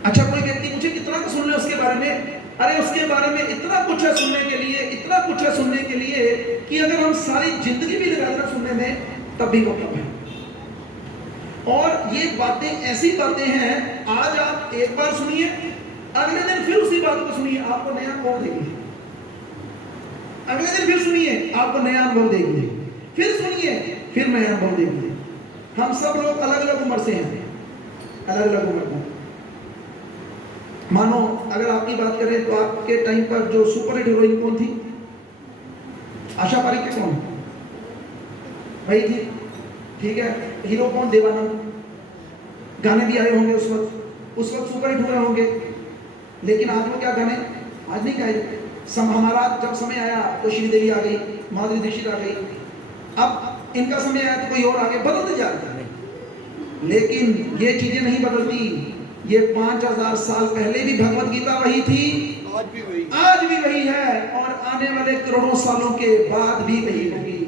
अच्छा, कोई व्यक्ति पूछे कितना कुछ सुन ले उसके बारे में, अरे उसके बारे में इतना कुछ है सुनने के लिए, इतना कुछ है सुनने के लिए कि अगर हम सारी जिंदगी भी लगा देना सुनने में तब भी वो कम है। और ये बातें ऐसी बातें हैं, आज आप एक बार सुनिए, अगले दिन फिर उसी बात को सुनिए, आपको नया अनुभव देगी। अगले दिन फिर सुनिए, आपको नया अनुभव देगी, फिर सुनिए, फिर नया अनुभव देगी। हम सब लोग अलग अलग उम्र से हैं, अलग अलग उम्र में। मानो अगर आपकी बात करें तो आपके टाइम पर जो सुपर हिट हीरोइन कौन थी? आशा पारेख के कौन वही थी, ठीक है। हीरो कौन? देवानंद। गाने भी आए होंगे उस वक्त सुपर हिट हुए होंगे, लेकिन आज वो क्या गाने आज नहीं गाए। हमारा जब समय आया तो श्रीदेवी आ गई, माधुरी दीक्षित आ गई, अब इनका समय आया तो कोई और आगे, बदलते जा रहा है। लेकिन ये चीजें नहीं बदलती। ये 5000 साल पहले भी भगवत गीता वही थी, आज भी वही है, और आने वाले करोड़ों सालों के बाद भी वही होगी।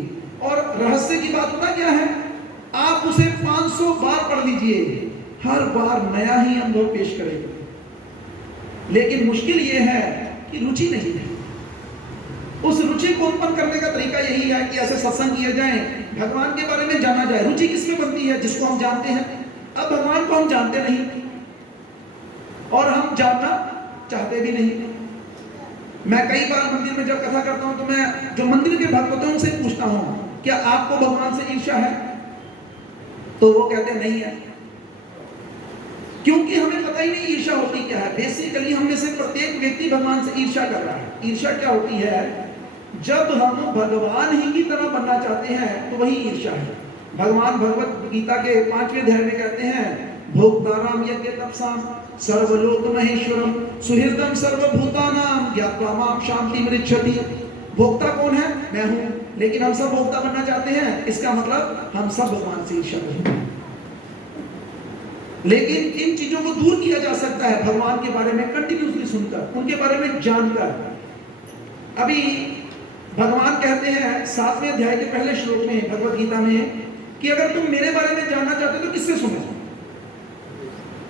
और रहस्य की बात पता क्या है? आप उसे 500 बार पढ़ लीजिए, हर बार नया ही अनुभव पेश करेगा। लेकिन मुश्किल यह है कि रुचि नहीं है। उस रुचि को उत्पन्न करने का तरीका यही है कि ऐसे सत्संग किए जाएं, भगवान के बारे में जाना जाए। रुचि किसमें बनती है? जिसको हम जानते हैं। अब भगवान को हम जानते नहीं और हम जानना चाहते भी नहीं। मैं कई बार मंदिर में जब कथा करता हूं तो मैं जो मंदिर के भक्त होते हैं उनसे पूछता हूं, क्या आपको भगवान से ईर्ष्या है? तो वो कहते नहीं है, क्योंकि हमें पता ही नहीं ईर्ष्या होती क्या है। बेसिकली हम में से प्रत्येक व्यक्ति भगवान से ईर्ष्या कर रहा है। ईर्ष्या क्या होती है? जब हम भगवान ही की तरह बनना चाहते हैं तो वही ईर्ष्या है। भगवान भगवत गीता के 5वें अध्याय में कहते हैं, भोक्ताराम यज्ञ तपसाम सर्वलोक महेश्वरम सुहृदम सर्वभूतानाम ज्ञात्वा माम शांति मृच्छति। भोक्ता कौन है? मैं हूं, लेकिन हम सब भोक्ता बनना चाहते हैं। इसका मतलब हम सब भगवान से ईर्ष्या करते हैं। लेकिन इन चीजों को दूर किया जा सकता है भगवान के बारे में कंटिन्यूसली सुनकर, उनके बारे में जानकर। अभी भगवान कहते हैं 7वें अध्याय के पहले श्लोक में भगवत गीता में कि अगर तुम मेरे बारे में जानना चाहते हो तो किससे सुनो?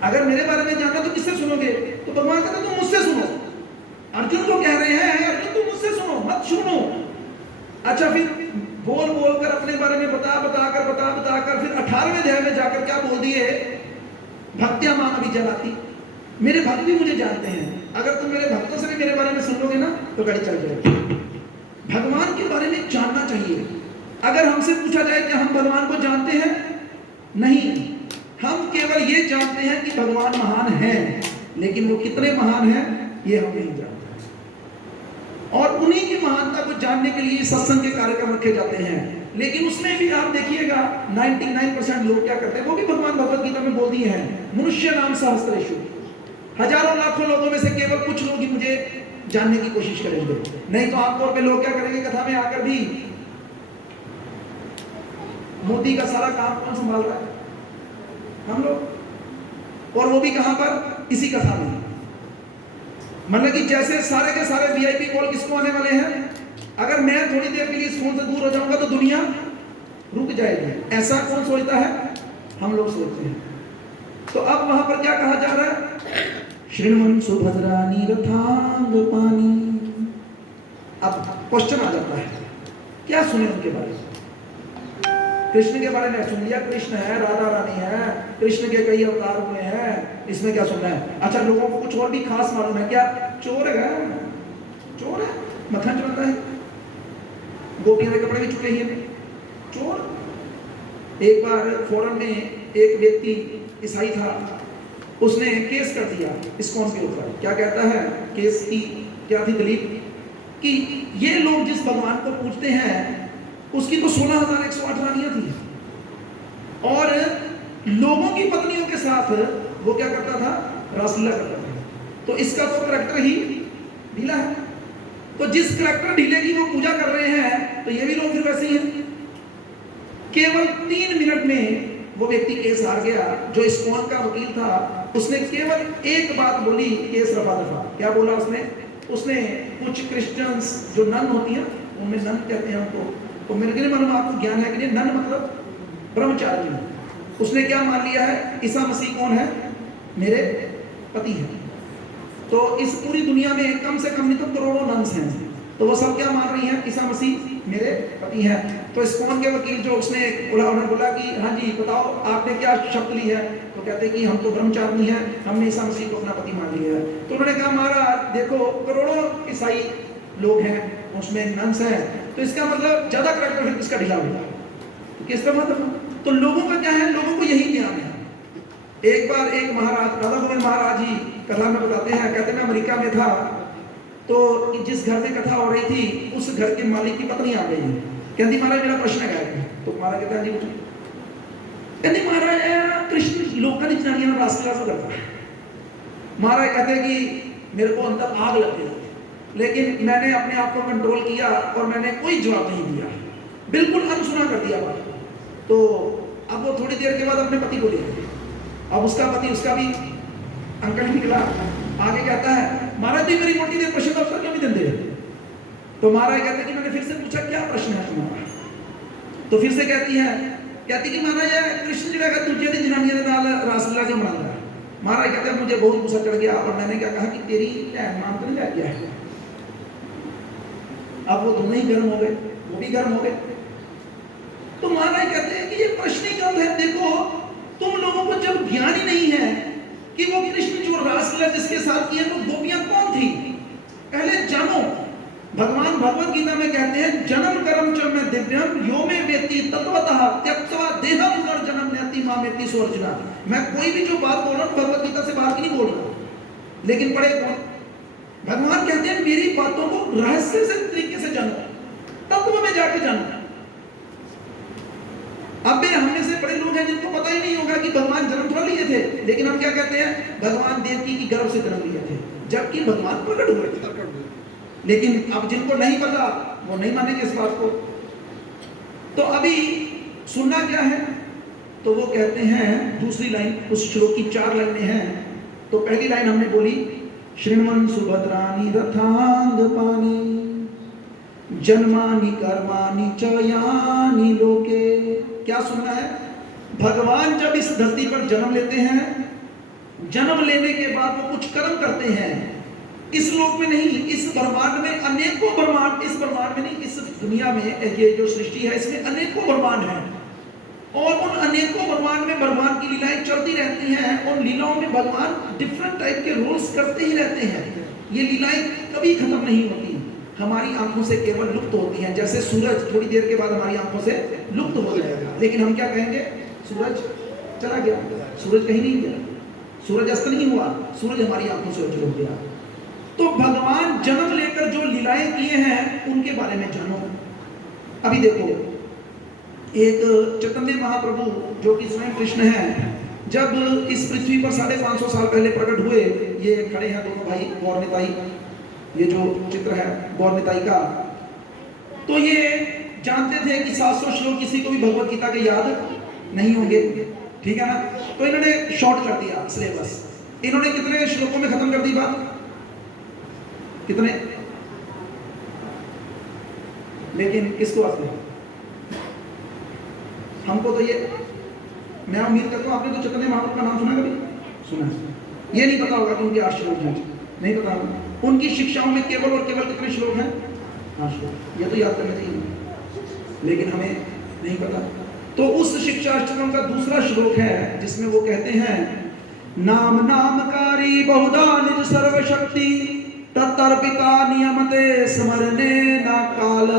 अगर मेरे बारे में जानना तो किससे सुनोगे? तो भगवान कहते हैं तुम मुझसे सुनो। अर्जुन को कह रहे हैं, अर्जुन तुम मुझसे सुनो, मत सुनो। अच्छा, फिर बोल बोल कर अपने बारे में बता कर फिर 18वें अध्याय में जाकर क्या बोल दिए? भक्त्या माम अभिजानाति, मेरे भक्त भी मुझे जानते हैं। अगर तुम मेरे भक्तों से भी मेरे बारे में सुन लोगे ना तो गाड़ी चल जाएगी। भगवान के बारे में जानना चाहिए। अगर हमसे पूछा जाए कि हम भगवान को जानते हैं, नहीं, हम केवल ये जानते हैं कि भगवान महान हैं, लेकिन वो कितने महान हैं ये हम नहीं जानते। और उन्हीं की महानता को जानने के लिए सत्संग के कार्यक्रम रखे जाते हैं। लेकिन उसमें भी आप देखिएगा 99% लोग क्या करते हैं, वो भी भगवान भगवत गीता में बोल दिए हैं, मनुष्य नाम सहस्त्रेषु, हजारों लाखों लोगों में से केवल कुछ लोग ही मुझे जानने की कोशिश करेंगे। नहीं तो आमतौर पे लोग क्या करेंगे, कथा में आकर भी मोदी का सारा काम कौन संभाल रहा है? हम लोग। और वो भी कहां पर? इसी कथा में। मतलब कि जैसे सारे के सारे वीआईपी कॉल किसको आने वाले हैं? अगर मैं थोड़ी देर के लिए इस फोन से दूर हो जाऊंगा तो दुनिया रुक जाएगी। ऐसा कौन सोचता है? हम लोग सोचते हैं। तो अब वहां पर क्या कहा जा रहा है? श्रीमन सुभद्रानी रथांग पानी। अब क्वेश्चन आ जाता है, क्या सुने उनके बारे में? कृष्ण के बारे में सुन लिया, कृष्ण है, राधा रानी है, कृष्ण के कई अवतार हुए हैं, इसमें क्या सुनना है? अच्छा, लोगों को कुछ और भी खास मालूम है क्या? चोर है, चोर है, मक्खन चुराता है, गोपियों के कपड़े भी चुके ही हैं, चोर। एक बार फोरम में एक व्यक्ति ईसाई था, उसने केस कर दिया इस्कॉन के ऊपर। क्या कहता है केस की? क्या थी दलील? कि ये लोग जिस भगवान को पूजते हैं उसकी तो 16,108 रानियां थी, और लोगों की पत्नियों के साथ वो क्या करता था? रासलीला करता था। तो इसका तो करैक्टर ही ढीला है। तो जिस करैक्टर ढीले की वो पूजा कर रहे हैं, तो ये भी लोग फिर वैसे ही हैं। केवल 3 मिनट में वो व्यक्ति केस हार गया। जो इस्कॉन का वकील था उसने केवल एक बात बोली, केस रफा दफा। क्या बोला उसने? उसने कुछ क्रिश्चियंस जो नन होती हैं, उनमें नन कहते हैं उनको, तो मेरे लिए मालूम आपको ज्ञान है कि नहीं? नन मतलब ब्रह्मचारी। उसने क्या मान लिया है? ईसा मसीह कौन है? मेरे पति है। तो इस पूरी दुनिया में कम से कम नहीं तो करोड़ों नन्स हैं, तो वो सब क्या मान रही हैं, ईसा मसीह मेरे पति हैं। तो इस्कॉन के वकील जो उसने उन्होंने बोला कि हाँ जी बताओ आपने क्या शर्त ली है, तो कहते कि हम तो ब्रह्मचारिणी हैं, हमने ईसा मसीह को अपना पति मान लिया है। तो उन्होंने कहा महाराज देखो करोड़ों ईसाई लोग हैं, उसमें नन्स हैं, तो इसका मतलब ज्यादा करैक्टर फिर किसका ढीला होगा, किसका मतलब। तो लोगों का क्या है, लोगों को यही ज्ञान है। एक बार एक महाराज राधा गोविंद महाराज जी कथा में बताते हैं, कहते मैं अमेरिका में था, तो जिस घर में कथा हो रही थी उस घर के मालिक की पत्नी आ गई, कहती महाराज मेरा प्रश्न है। तो महाराज कहते हैं जी कहती महाराज कृष्ण लोग का जनानियां रासलीला से करता है। महाराज कहते हैं कि मेरे को अंदर आग लग गई, लेकिन मैंने अपने आप को कंट्रोल किया और मैंने कोई जवाब नहीं दिया, बिल्कुल अनसुना कर दिया बात। तो अब वो थोड़ी देर के बाद अपने पति को ले गए। अब उसका पति उसका भी अंकल निकला, आगे कहता है महाराज जी मेरी मोटी देर प्रश्न का उत्तर क्यों नहीं देते। तो महाराज कहते हैं कि मैंने फिर से पूछा क्या प्रश्न है तुम्हारा। तो फिर से कहती कि महाराज कृष्ण जी का दूसरे दिन जनानियों के नाल रासलीला क्यों मना रहा। महाराज कहते हैं मुझे बहुत गुस्सा चढ़ गया और मैंने क्या कहा कि तेरी नाम तो नहीं लग गया है। अब वो दोनों ही गर्म हो गए, वो भी गर्म हो गए। तो महाराज कहते हैं कि ये प्रश्न ही कब है, देखो तुम लोगों को जब ज्ञान ही नहीं है कि वो कृष्ण जो रासलीला जिसके साथ किए वो गोपियां कौन थी, पहले जानो। भगवान भगवत गीता में कहते हैं जन्म कर्म च में दिव्यम यो में वेति तत्वतः त्यक्त्वा देहम पुनर्जन्म नयति मामेति सोर्जुना। मैं कोई भी जो बात बोल रहा हूं भगवत गीता से बाहर की नहीं बोल रहा, लेकिन पढ़े कौन। भगवान कहते हैं मेरी बातों को रहस्य से तरीके से जानो, तत्व में जाके जानो। अब हमने से बड़े लोग हैं जिनको पता ही नहीं होगा कि भगवान जन्म थोड़ा लिए थे, लेकिन हम क्या कहते हैं भगवान देवकी की गर्भ से जन्म लिए थे, जबकि भगवान प्रकट हुए थे। लेकिन अब जिनको नहीं पता वो नहीं मानेंगे इस बात को। तो अभी सुनना क्या है, तो वो कहते हैं दूसरी लाइन उस श्लोक की 4 लाइनें हैं। तो पहली लाइन हमने बोली श्रीमन सुभद्रानी रथांग पानी जन्मानि कर्माणि च यानि लोके। क्या सुनना है, भगवान जब इस धरती पर जन्म लेते हैं, जन्म लेने के बाद वो कुछ कर्म करते हैं, इस लोक में नहीं, इस ब्रह्मांड में अनेकों ब्रह्मांड, इस ब्रह्मांड में नहीं, इस दुनिया में ये जो सृष्टि है इसमें अनेकों ब्रह्मांड हैं, और उन अनेकों ब्रह्मांड में भगवान की लीलाएं चलती रहती हैं। उन लीलाओं में भगवान डिफरेंट टाइप के रोल्स करते ही रहते हैं। ये लीलाएं कभी खत्म नहीं होती, हमारी आंखों से केवल लुप्त होती हैं। जैसे सूरज थोड़ी देर के बाद हमारी आंखों से लुप्त हो जाएगा, लेकिन हम क्या कहेंगे सूरज चला गया, सूरज कहीं नहीं गया, सूरज अस्त नहीं हुआ, सूरज हमारी आंखों से ओझल हो गया। तो भगवान जन्म लेकर जो लीलाएं किए हैं उनके बारे में जानो। अभी देखो एक चैतन्य महाप्रभु जो कि स्वयं कृष्ण हैं, जब इस पृथ्वी पर 550 साल पहले प्रकट हुए, ये खड़े हैं दोनों भाई गौर निताई, ये जो चित्र है गौर निताई का, तो ये जानते थे कि 700 श्लोक किसी को भी भगवत गीता के याद नहीं होंगे, ठीक है ना। तो इन्होंने शॉर्ट कर दिया सिलेबस। इन्होंने कितने श्लोकों में खत्म कर दी बात, कितने, लेकिन किसको आते हैं हमको तो ये, मैं उम्मीद करता हूं आपने तो चैतन्य महाप्रभु का नाम सुना, कभी सुना, ये नहीं पता होगा कि उनके 8 श्लोक हैं, नहीं पता होगा। उनकी शिक्षाओं में केवल और केवल कितने श्लोक हैं, 8 श्लोक, ये तो याद करना चाहिए, लेकिन हमें नहीं पता। तो उस शिक्षाष्टकम का दूसरा श्लोक है जिसमें वो कहते हैं नाम नामकारी बहुधा निज सर्वशक्ति तत्तर्पिता नियमते स्मरणे न काल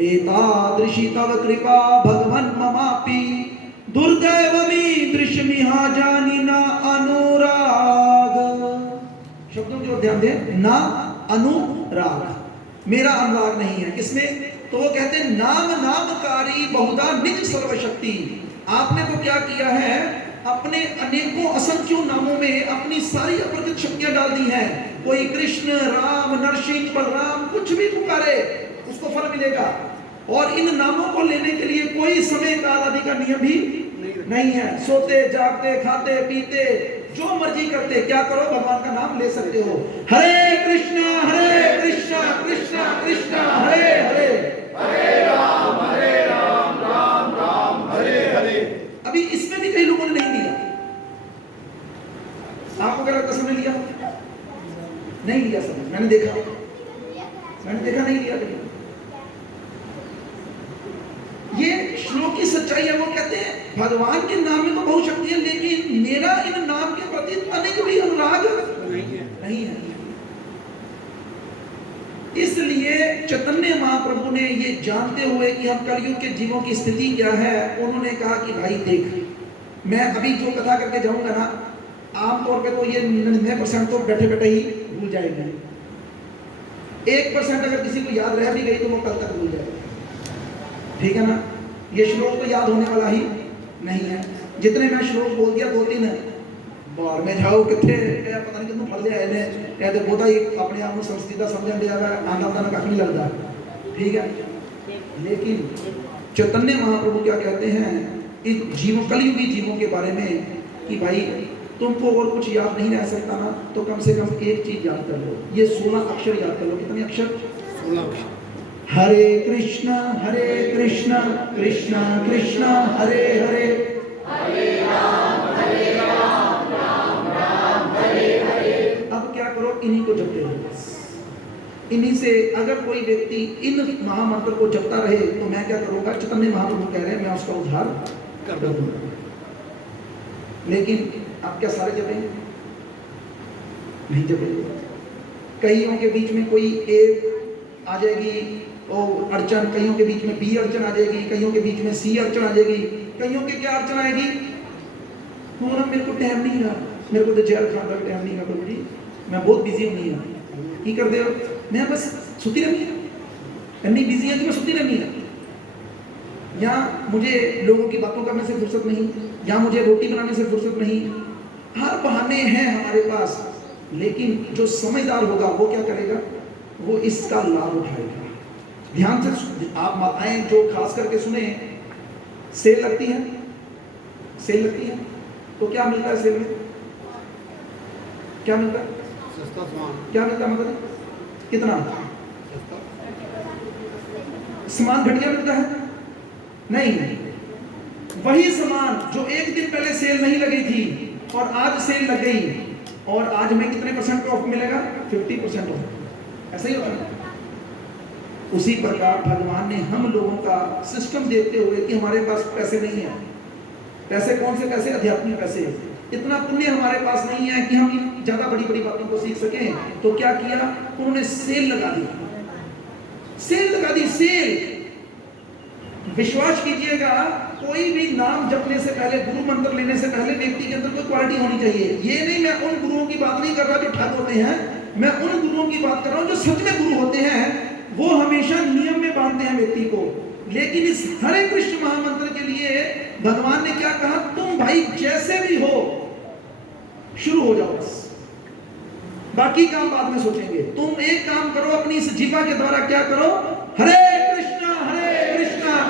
एतादृशी तव कृपा भगवन् ममापि दुर्दैवमी दृश्यमिहा जानी न अनुराग। शब्दों की ओर ध्यान दें, ना अनुराग, मेरा अनुराग नहीं है किसमें। तो वो कहते हैं नाम नामकारी बहुधा निज सर्वशक्ति। आपने तो क्या किया है, अपने अनेकों असंख्यों नामों में अपनी सारी अपरिचित शक्तियां डाल दी हैं। कोई कृष्ण राम नरसिंह बलराम कुछ भी पुकारे उसको फल मिलेगा, और इन नामों को लेने के लिए कोई समय काल आदि का नियम भी नहीं है। सोते जागते खाते पीते जो मर्जी करते, क्या करो भगवान का नाम ले सकते हो। हरे कृष्णा कृष्णा कृष्णा हरे हरे, हरे राम राम राम हरे हरे। अभी इसमें भी कई लोगों ने नहीं दिया। आपको क्या लगता सबने लिया? नहीं लिया सब, मैंने देखा नहीं लिया। ये श्लोक की सच्चाई है। वो कहते हैं भगवान के नाम में तो बहुत शक्ति है, लेकिन मेरा इन नाम के प्रति तनिक भी अनुराग नहीं है। इसलिए चैतन्य महाप्रभु ने ये जानते हुए कि हम कलयुग के जीवों की स्थिति क्या है, उन्होंने कहा कि भाई देख, मैं अभी जो कथा करके जाऊंगा ना, आमतौर पे तो ये 99% तो बैठे बैठे ही भूल जाएंगे। 1% अगर किसी को याद रह भी गई तो वो कल तक भूल जाएगा। ठीक है ना? ये श्लोक तो याद होने वाला ही नहीं है। जितने मैं श्लोक बोल दिया 2-3 है, बाहर में जाओ कितने पता नहीं कितने फल लिया है कहते बोता ही अपने आप में संस्कृत समझ दिया आंदा कख नहीं लगता। ठीक है, लेकिन चैतन्य महाप्रभु क्या कहते हैं इस जीवों कलयुगी जीवों के बारे में कि भाई तुमको और कुछ याद नहीं रह सकता ना, तो कम से कम एक चीज याद कर लो, ये 16 अक्षर याद कर लो। कितने अक्षर? 16 अक्षर। हरे कृष्णा कृष्णा कृष्णा हरे हरे, हरे राम राम राम हरे हरे। अब क्या करो, इन्हीं को जपते रहो। इन्हीं से अगर कोई व्यक्ति इन महामंत्र को जपता रहे तो मैं क्या करूंगा, चैतन्य महाप्रभु कह रहे हैं मैं उसका उद्धार कर दूंगा। लेकिन आप क्या सारे जपेंगे? नहीं जपेंगे। कईयों के बीच में कोई एक आ जाएगी और अड़चन, कईयों के बीच में बी अड़चन आ जाएगी, कईयों के बीच में सी अड़चन आ जाएगी, कईयों के क्या अड़चन आएगी, तो ना मेरे को टाइम नहीं रहा, मेरे को तो जेल खाने का टाइम नहीं रहा प्रभु जी, मैं बहुत बिजी हूँ। नहीं है की कर दे, मैं बस सुती रहनी है, इतनी बिजी है कि मैं सुती रहनी है, या मुझे लोगों की बातों करने से फुर्सत नहीं, या मुझे रोटी बनाने से फुर्सत नहीं। हर बहाने हैं हमारे पास, लेकिन जो समझदार होगा वो क्या करेगा, वो इसका लाभ उठाएगा। ध्यान से आप माताएं जो खास करके सुने, सेल लगती है, सेल लगती है तो क्या मिलता है सेल में? क्या मिलता है? सस्ता सामान। क्या मिलता है? मतलब कितना सामान घटिया मिलता है? नहीं, वही सामान जो एक दिन पहले सेल नहीं लगी थी और आज सेल लग गई, और आज में कितने % ऑफ मिलेगा? 50% ऑफ। ऐसा ही होता है। उसी प्रकार भगवान ने हम लोगों का सिस्टम देखते हुए कि हमारे पास पैसे नहीं है, पैसे कौन से पैसे? आध्यात्मिक पैसे। इतना पुण्य हमारे पास नहीं है कि हम इन ज्यादा बड़ी बड़ी बातों को सीख सकें, तो क्या किया उन्होंने? सेल लगा दी, सेल लगा दी, सेल। विश्वास कीजिएगा, कोई भी नाम जपने से पहले, गुरु मंत्र लेने से पहले व्यक्ति के अंदर कोई क्वालिटी होनी चाहिए। ये नहीं, मैं उन गुरुओं की बात नहीं कर रहा जो ठग होते हैं, मैं उन गुरुओं की बात कर रहा हूं जो सच में गुरु होते हैं। वो हमेशा नियम में बांधते हैं व्यक्ति को। लेकिन इस हरे कृष्ण महामंत्र के लिए भगवान ने क्या कहा, तुम भाई जैसे भी हो शुरू हो जाओ, बस बाकी काम बाद में सोचेंगे। तुम एक काम करो, अपनी इस जीवा के द्वारा क्या करो, हरे कृष्णा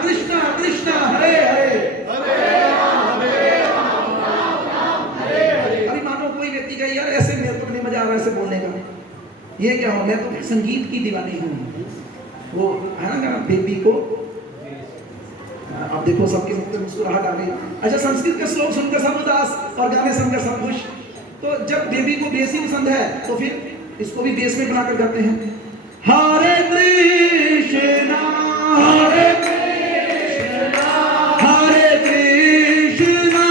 कृष्णा कृष्णा हरे हरे, अभी मानो कोई व्यक्ति का यार ऐसे मेरे को नहीं मजा आ रहा ऐसे बोलने का, ये क्या हो, मैं तो संगीत की दीवानी हूँ। वो है ना बेबी को, अब देखो सबके मुख पे मुस्कुराहट आ गई। अच्छा, संस्कृत के श्लोक सुनकर सब उदास और गाने सुनकर सब खुश। तो जब बेबी को बेस ही पसंद है तो फिर इसको भी बेस में बनाकर गाते हैं। हरे कृष्णा हरे कृष्णा हरे कृष्णा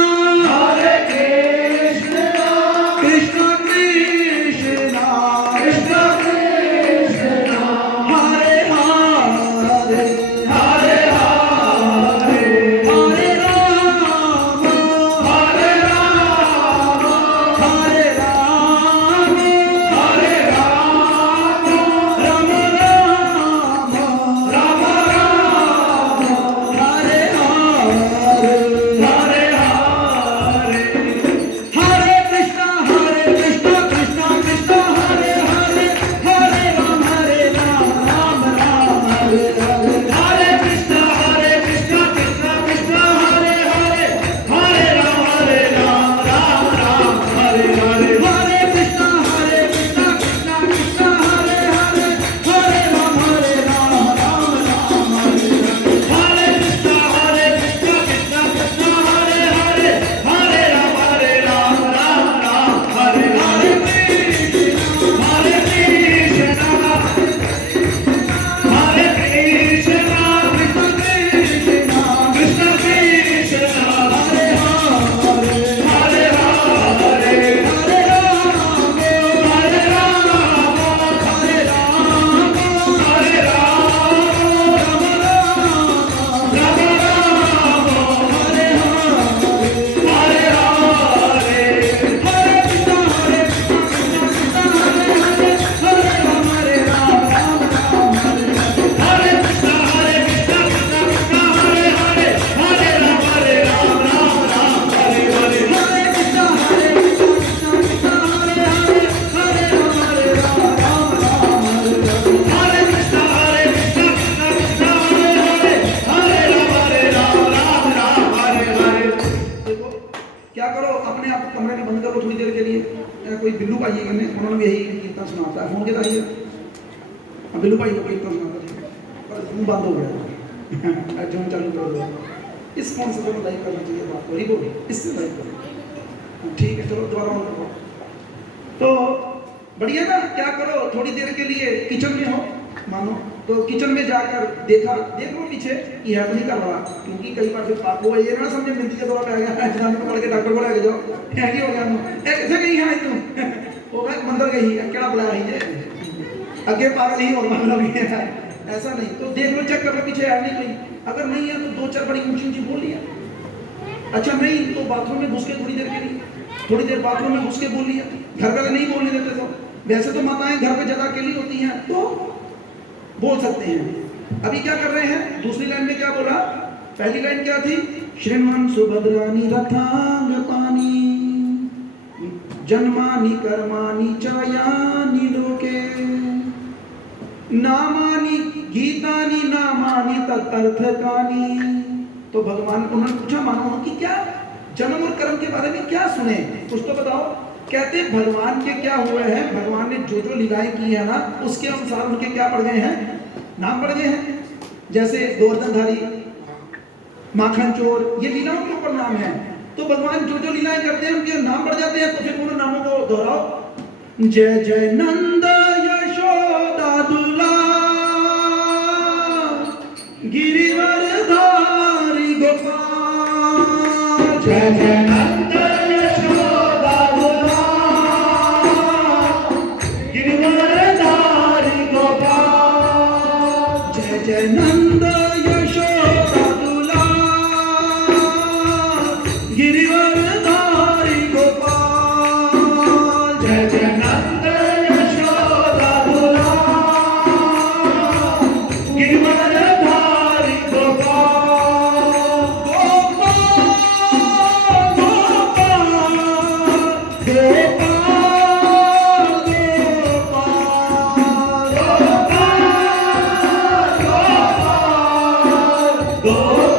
हरे कृष्णा कृष्ण कृष्णा कृष्ण कृष्णा हरे हरे हरे हरे हरे राम हरे राम हरे राम हरे राम राम राम कोई बिल्लू भाई कहने उन्होंने भी यही कीर्तन सुनाता है फोन के ताई बिल्लू भाई को कीर्तन सुनाता था पर फोन बंद हो गया जो चालू कर दो इस फोन से तो लाइक करना चाहिए बात वही बोली इससे लाइक करो ठीक है चलो दोबारा ऑन करो तो बढ़िया ना क्या करो थोड़ी देर के लिए किचन में हो मानो तो किचन में जाकर देखा देख लो पीछे यह नहीं कर रहा क्योंकि कई बार फिर पाप हुआ ये ना समझे मिलती के दौरा पे आ गया जनाब को पकड़ के डॉक्टर को लेके जाओ क्या ही हो गया ऐसे कहीं है तुम वो भाई मंदिर गई है क्या बुलाया ही है आगे पागल ही और मामला भी है ऐसा नहीं तो देख लो चेक कर लो पीछे है नहीं कोई अगर नहीं है तो दो चार बड़ी ऊंची ऊंची बोल लिया अच्छा नहीं तो बाथरूम में घुस के थोड़ी देर के लिए थोड़ी देर बाथरूम में घुस के बोल लिया घर वाले नहीं बोलने देते तो वैसे तो माताएं घर पे ज्यादा अकेली होती हैं तो बोल सकते हैं अभी क्या कर रहे हैं दूसरी लाइन में क्या बोला पहली लाइन क्या थी श्रीमान सुभद्रानी रथांगतानी जन्मानि कर्माणि चयानि लोके नामानि गीतानि नामानि तदर्थकानि तो भगवान उन्होंने पूछा मानो कि क्या जन्म और कर्म के बारे में क्या सुने कुछ तो बताओ कहते भगवान के क्या हुए हैं भगवान ने जो जो लीलाएं की है ना उसके अनुसार उनके क्या पड़ गए हैं नाम पड़ गए हैं जैसे गोवर्धनधारी माखन चोर ये लीलाओं के ऊपर नाम है तो भगवान जो जो लीलाएं करते हैं उनके नाम पड़ जाते हैं तो फिर उन नामों को दोहराओ जय जय नंद यशोदा दुलार गिरिवरधारी गोपाल जय जय नंद यशोदा दुलार गिरिवरधारी गोपाल जय जय नंद यशोदा दुलार गिरिवरधारी गोपाल जय जय नंद यशोदा दुलार गिरिवरधारी गोपाल गोपाल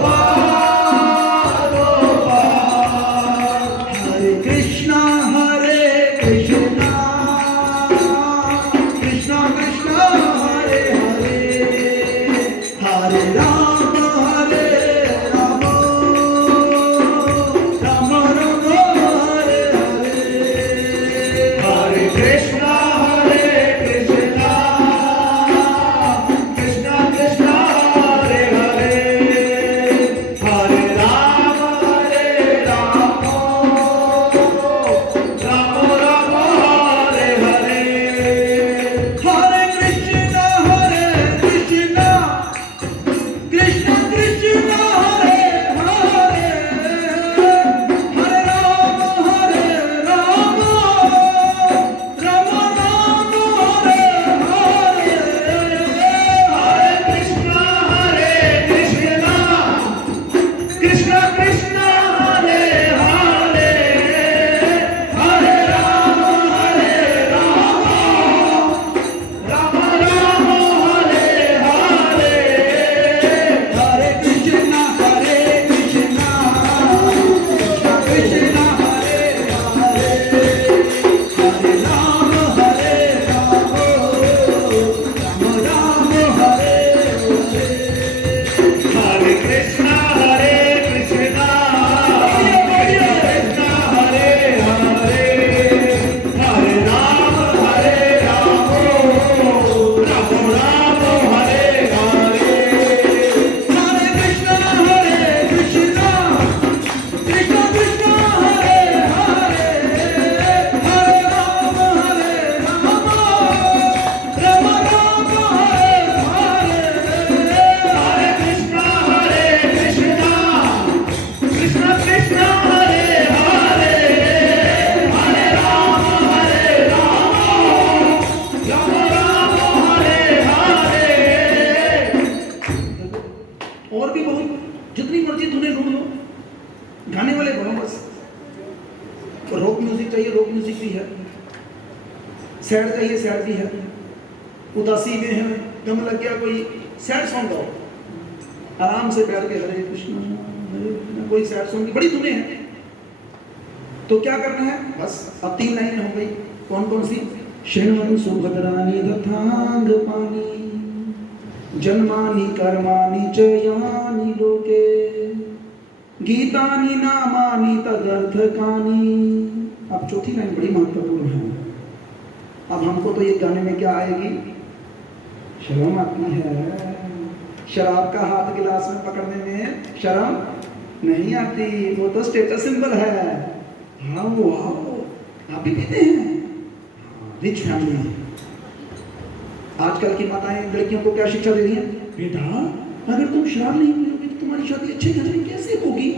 सैड चाहिए सैड भी है उदासी में है गम लग गया कोई सैड सॉन्ग गाओ आराम से बैठ के हरे कृष्णा कोई सैड सॉन्ग की बड़ी धुनें हैं तो क्या करना है, बस अब 3 लाइनें हो गई। कौन कौन सी? शृण्वन् सुभद्राणि रथांग पाणि जन्मानि कर्माणि च यानि लोके गीतानि नामानि तदर्थकानि। अब चौथी लाइन बड़ी महत्वपूर्ण है। अब हमको तो ये गाने में क्या आएगी? शर्म आती है। शराब का हाथ गिलास में पकड़ने में शर्म नहीं आती, वो तो स्टेटस सिंबल है। हाँ वो आप भी पीते हैं? Rich family. आजकल की माताएं लड़कियों को क्या शिक्षा दे रही हैं? बेटा अगर तुम शराब नहीं पियोगे तो तुम्हारी शादी अच्छे घर में कैसे होगी?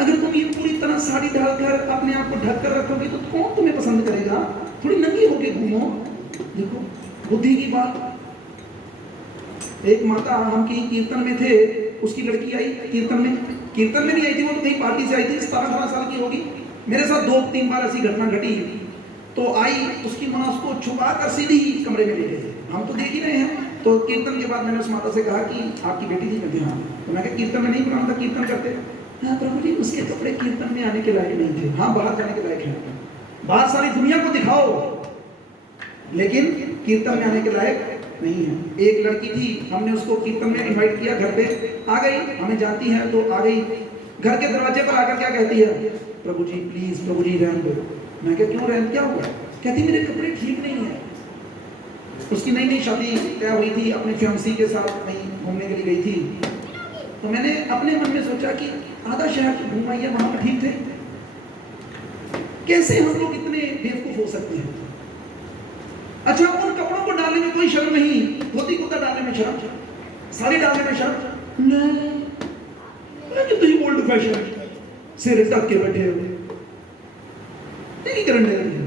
अगर तुम ये पूरी तरह साड़ी डालकर अपने आप को ढक कर रखोगे तो कौन तुम्हें पसंद करेगा? थोड़ी नंगी होके घूमो। देखो बुद्धि की बात। एक माता, हम कहीं कीर्तन में थे, उसकी लड़की आई कीर्तन में नहीं आई थी, वो तो कहीं पार्टी से आई थी, 17-18 साल की होगी। मेरे साथ 2-3 बार ऐसी घटना घटी। तो आई, उसकी माँ उसको छुपा कर सीधी कमरे में ले गई। हम तो देख ही रहे हैं। तो कीर्तन के बाद मैंने उस माता से कहा कि आपकी बेटी थी? कहते हाँ। तो मैं कहा कीर्तन में नहीं बुलाना था, कीर्तन करते। हाँ प्रभु जी उसके कपड़े कीर्तन में आने के लायक नहीं थे। हाँ बाहर जाने के लायक है, बाहर सारी दुनिया को दिखाओ, लेकिन कीर्तन में आने के लायक नहीं है। एक लड़की थी, हमने उसको कीर्तन में इनवाइट किया, घर पे आ गई, हमें जानती है तो आ गई। घर के दरवाजे पर आकर क्या कहती है? प्रभु जी प्लीज, प्रभु जी रहने दो। मैं क्या क्यों रहने, क्या हुआ? कहती मेरे कपड़े ठीक नहीं है। उसकी नई शादी तय हुई थी, अपने फियांसी के साथ कहीं घूमने के लिए गई थी। तो मैंने अपने मन में सोचा कि आधा शहर घूम आई है, वहां पर ठीक थे। कैसे हम लोग इतने बेवकूफ हो सकते हैं? अच्छा उन कपड़ों को डालने में कोई शर्म नहीं, धोती कुर्ता डालने में शर्म, साड़ी डालने में शर्म नहीं। तो ये ओल्ड फैशन सिर ढक के बैठे हो, नहीं करने लगे।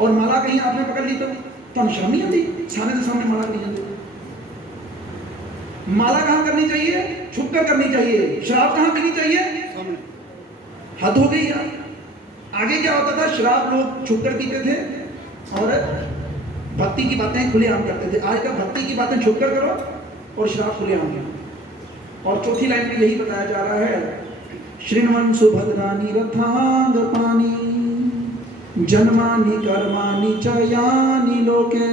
और माला कहीं आपने पकड़ ली तो शर्म नहीं आती? सामने से सामने माला नहीं जाती। माला कहां करनी चाहिए? छुप कर करनी चाहिए। शराब कहां पीनी चाहिए? हद हो गई यार। आगे क्या होता था? शराब लोग छुप कर पीते थे और भक्ति की बातें खुलेआम करते थे। आज तक भक्ति की बातें छुप कर करो और शराब खुलेआम। और चौथी लाइन में यही बताया जा रहा है, शृण्वन् सुभद्राणि रथांग पाणि जन्मानि कर्माणि च यानि लोके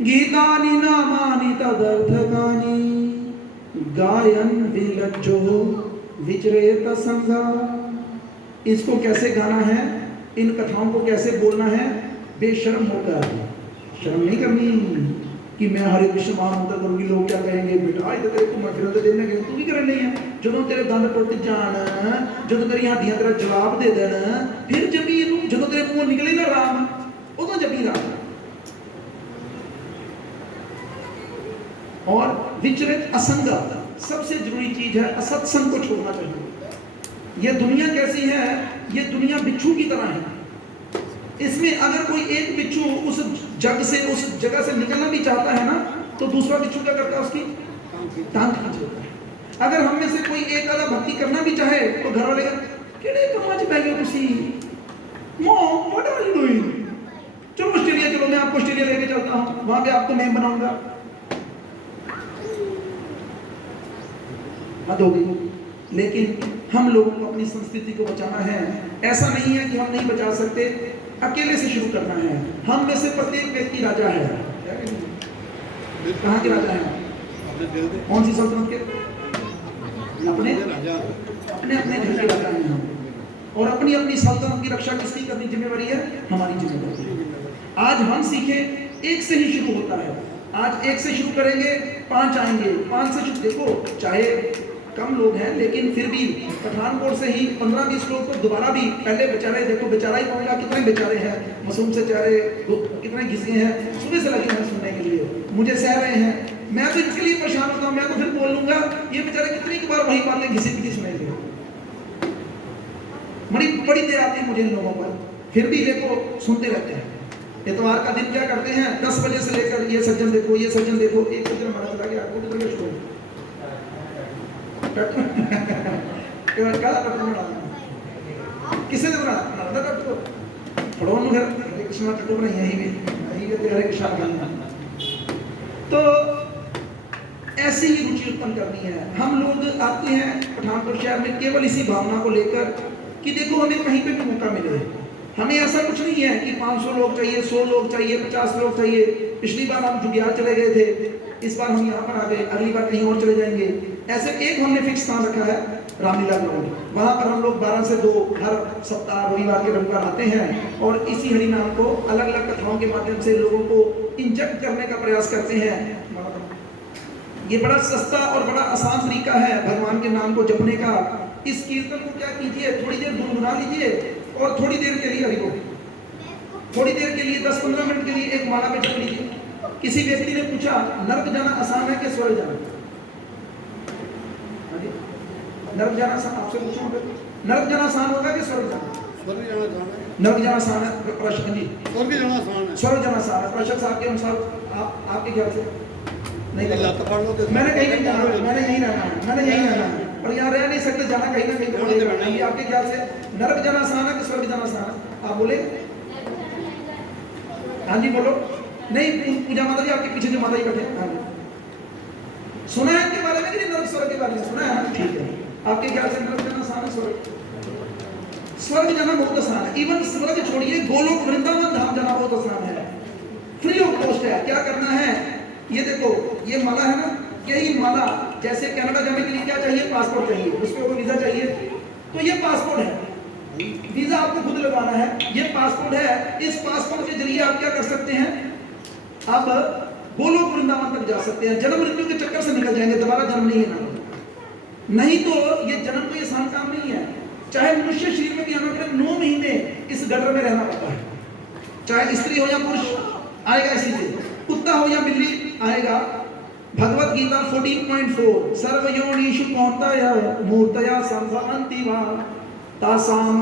गीतानि नामानि तदर्थकानि गायन् विलज्जो विचरेत संगा। इसको कैसे गाना है, इन कथाओं को कैसे बोलना है? बेशर्म होकर। शर्म नहीं करनी कि मैं हरे कृष्ण महामंत्र करूंगी, लोग क्या कहेंगे? बेटा इधर तेरे को मफिरत देने के तू भी कर नहीं है। जो तेरे दंद टुट जान, जो तेरी हड्डियां तेरा जवाब दे देन, फिर जब जो तेरे मुंह निकलेगा राम, उदों जबी राम। और विचरित असंग, सबसे जरूरी चीज है, असत्संग को छोड़ना चाहिए। ये दुनिया कैसी है? ये दुनिया बिच्छू की तरह है। इसमें अगर कोई एक बिच्छू उस जग से, उस जगह से निकलना भी चाहता है ना, तो दूसरा बिच्छू क्या करता है? उसकी टांग खींच लेता है। अगर हम में से कोई एक आधा भक्ति करना भी चाहे तो घर वाले केड़े कमां च पै गए तुसी? Mom what are you doing? चलो ऑस्ट्रेलिया चलो, मैं आपको ऑस्ट्रेलिया लेके चलता हूं, वहां पे आपको मेम बनाऊंगा। हद हो गई। लेकिन हम लोगों को अपनी संस्कृति को बचाना है। ऐसा नहीं है कि हम नहीं बचा सकते, अकेले से शुरू करना है। हम में से प्रत्येक व्यक्ति राजा है। कहाँ के राजा है? कौन सी सल्तनत के? अपने अपने घर के राजा हैं हम। और अपनी अपनी सल्तनत की रक्षा किसकी करनी जिम्मेवारी है? हमारी जिम्मेवारी। आज हम सीखे, एक से ही शुरू होता है। आज एक से शुरू करेंगे, 5 आएंगे, 5 से शुरू। देखो चाहे कम लोग हैं, लेकिन फिर भी पठानकोट से ही 15-20 लोग तो दोबारा भी पहले बेचारे, देखो बेचारा ही कहूँगा, कितने बेचारे हैं, मासूम से चारे कितने घिसे हैं, सुबह से लगे हैं सुनने के लिए, मुझे सह रहे हैं। मैं तो इसके लिए परेशान होता हूँ। मैं तो फिर बोल लूंगा, ये बेचारे कितनी बार वही बातें घिसी पिटी सुनेंगे। बड़ी देर आती है मुझे इन लोगों पर, फिर भी देखो सुनते रहते हैं। इतवार का दिन क्या करते हैं? 10 बजे से लेकर ये सज्जन देखो, ये सज्जन देखो। एक सज्जन हमारा चला गया, आपको कितना छोड़ किसे तो ऐसी ही रुचि उत्पन्न करनी है। हम लोग आते हैं पठानकोट शहर में केवल इसी भावना को लेकर कि देखो हमें कहीं पे भी मौका मिले। हमें ऐसा कुछ नहीं है कि 500 लोग चाहिए, 100 लोग चाहिए, 50 लोग चाहिए। पिछली बार हम जुगियार चले गए थे, इस बार हम यहाँ पर आ गए, अगली बार कहीं और चले जाएंगे। ऐसे एक हमने फिक्स स्थान रखा है, रामलीला ग्राउंड। वहाँ पर हम लोग 12 से 2 हर सप्ताह रविवार के रविवार आते हैं और इसी हरि नाम को अलग अलग कथाओं के माध्यम से लोगों को इंजेक्ट करने का प्रयास करते हैं। ये बड़ा सस्ता और बड़ा आसान तरीका है भगवान के नाम को जपने का। इस कीर्तन को क्या कीजिए, थोड़ी देर गुनगुना लीजिए और थोड़ी देर के लिए हरि बोल, थोड़ी देर के लिए 10-15 मिनट के लिए एक माला में जप लीजिए। किसी व्यक्ति ने पूछा नर्क जाना आसान है कि स्वर्ग जाना? नर्क जाना आसान, आपसे पूछूं, नर्क जाना आसान होगा कि स्वर्ग जाना? स्वर्ग जाना आसान है। नर्क जाना आसान है प्रशासन जी, स्वर्ग जाना आसान है। स्वर्ग जाना आसान है प्रशासन साहब के अनुसार। आपके ख्याल से नहीं अल्लाह तो पढ़ लो तो मैंने कहीं नहीं जाना, मैंने यहीं रहना है, मैंने यहीं रहना है, पर यहाँ रह नहीं सकते, जाना कहीं ना कहीं तो पड़ेगा। ये आपके ख्याल से नरक जाना आसान है कि स्वर्ग जाना आसान है? आप बोले। हाँ जी बोलो। नहीं पूजा माता जी, आपके पीछे जो माता जी बैठे हैं, हाँ जी, सुना है इनके बारे में कि नहीं? नरक स्वर्ग के बारे में सुना है? ठीक है, आपके ख्याल से नरक जाना आसान है, स्वर्ग जाना बहुत आसान है। इवन स्वर्ग छोड़िए, गोलोक वृंदावन धाम जाना बहुत आसान है, फ्री ऑफ कॉस्ट है। क्या करना है, ये देखो, ये माला है ना, यही माला, जैसे कनाडा जाने के लिए क्या चाहिए? पासपोर्ट चाहिए, उसके ऊपर वीजा चाहिए, तो ये पासपोर्ट है, वीजा आपको खुद लगाना है, ये पासपोर्ट है। इस पासपोर्ट के जरिए आप क्या कर सकते हैं, अब गोलोक वृंदावन तक जा सकते हैं, जन्म मृत्यु के चक्कर से निकल जाएंगे, दोबारा जन्म नहीं है ना। नहीं तो ये जन्म कोई आसान काम नहीं है, चाहे मनुष्य शरीर में भी आना पड़े, 9 महीने इस गटर में रहना पड़ता है, चाहे स्त्री हो या पुरुष आएगा इसी से, कुत्ता हो या बिल्ली आएगा। भगवत गीता 14.4 सर्वयोनिषु कौन्तेय मूर्तया संभवन्ति वा तासाम